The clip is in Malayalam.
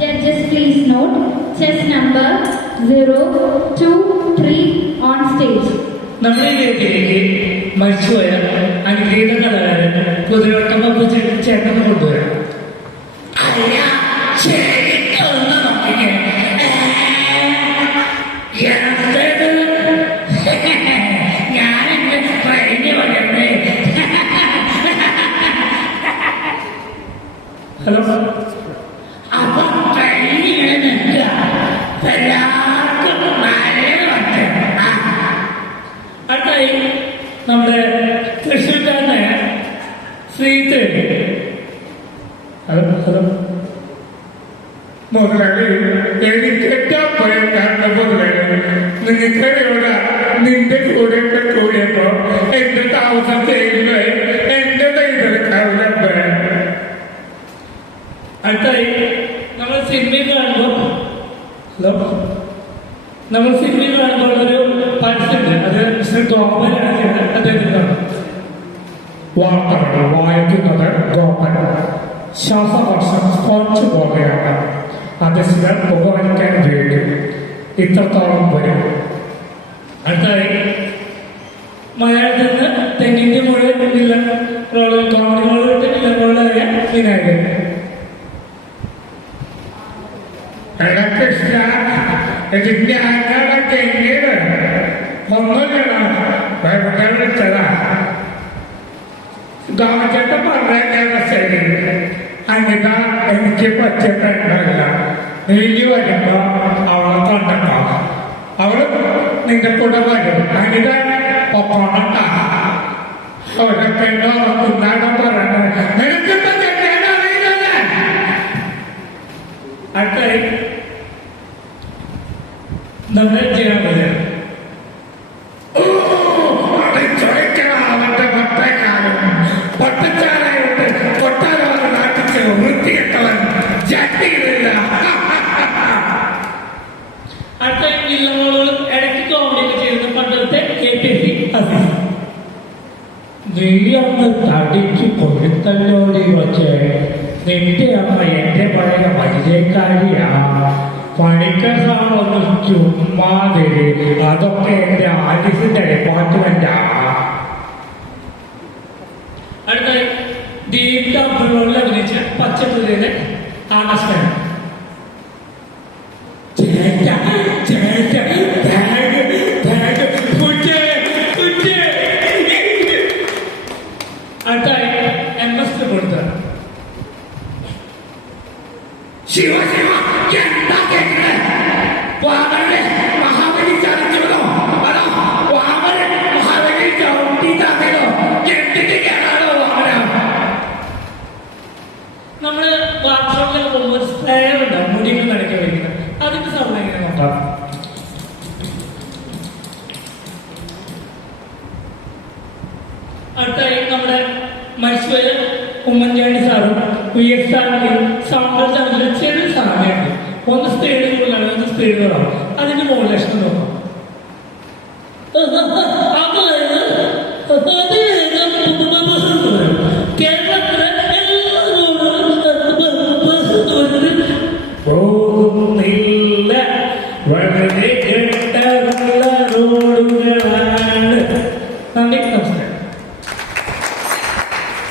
Judges, please note chess number 0, 2, 3 on stage. മരിച്ചുപോയ അനുഗ്രഹീത കലാകാരൻ കുതിരവട്ടം പപ്പു ചേട്ടനെ കൊണ്ടുവരാം. ശ്രീത്ത് ഹലോ ഹലോ മുതലാളി എനിക്ക് ഏറ്റവും ഭയക്കാരന മുതലാളി നിങ്ങൾക്കറിയോടാ നിന്റെ കൂടെയൊക്കെ കൂടിയപ്പോ എന്റെ താമസം ചെയ്യുന്നതായി എന്റെ കൈതെടുക്കാവുന്ന അടുത്തായി നമ്മൾ സിനിമയിൽ കാണുമ്പോൾ ഹലോ നമ്മൾ സിനിമയിൽ കാണുമ്പോൾ ഒരു പരസ്യമുണ്ട് അത് മിസ്റ്റർ ഗോപനാണ് ചെയ്യുന്നത് അദ്ദേഹത്തിനാണ് വാർത്തകൾ വായിക്കുന്നത്. ഗവൺമെന്റ് ശ്വാസവർഷം സ്പോഞ്ച് പോലെയാണ്. ചിലർ പുകവലിക്കാൻ ഉപയോഗിക്കും. ഇത്രത്തോളം വരും അടുത്തായി മലയാളത്തിൽ നിന്ന് തെന്നിന്ത്യ മുഴുവൻ വില്ലൻ റോൾ കോമഡി റോളുകളുടെ വില്ലൻ റോളായ വിനായകൻ. കൃഷ്ണ ഇതിന്റെ ആരാടൊക്കെ എങ്ങനെ ഒന്നുമില്ലടാ വെറുതെ ഗാമച്ചേട്ട പറഞ്ഞേക്കാണ് ശരി അനിത എനിക്ക് പറ്റിയ പെണ്ണല്ല നീ വരുമ്പോ അവളെ കണ്ടോ അവൾ നിന്റെ കൂടെ വരും. അനിത ഒപ്പണട്ടാ അവരെ പെണ്ണോ തിന്നാണോ പറയണത് നിനക്കിപ്പോ ചെല്ലാൻ അറിയില്ലല്ലേ അടുത്തായി അടുത്ത റോളുകൾ ഇടയ്ക്ക് കോമഡി ഒക്കെ ചെയ്യുന്ന. പണ്ടത്തെ കെ പി സി അസീസ് നീ അന്ന് തടിച്ചു കൊഴുത്തല്ലോടി വച്ച് നിന്റെ അമ്മ എന്റെ പഴയ പരിചയക്കാരിയാ പണിക്കസാണൊന്നും ചുമ്മാതെ അതൊക്കെ എന്റെ ആലീസിന്റെ ഡിപ്പാർട്ട്മെന്റാ അടുത്തായി ദീപ് കമ്പനികളിൽ അഭിനയിച്ച പച്ചപ്പുരയിലെ ആകാശ് ശിവ ശിവ എന്താ കേൾക്കണേ വാമനെ മഹാബലി ചതിച്ചവനോ അതോ വാമനൻ മഹാബലി ചവിട്ടി തന്നോ എന്തിന്റെ കേടാണോ വാമന നമ്മൾ വർക്ക്ഷോപ്പിൽ പോകുമ്പോൾ സ്പ്രെയർ ഉണ്ടാവും മുടികൾ നടക്കി വയ്ക്കുന്നത് അതിന്റെ സൗണ്ട് എങ്ങനെ നോക്കാം. അടുത്തായി നമ്മുടെ മരിച്ചുപോയ ഉമ്മൻചാണ്ടി സാറും വി എസ് സാറിന്റെയും സൗണ്ട് തമ്മിൽ ചെറിയ സാമ്യമുണ്ട് ഒന്ന് സ്പീഡ് കൂടുതലാണ് ഒന്ന് അതിന്റെ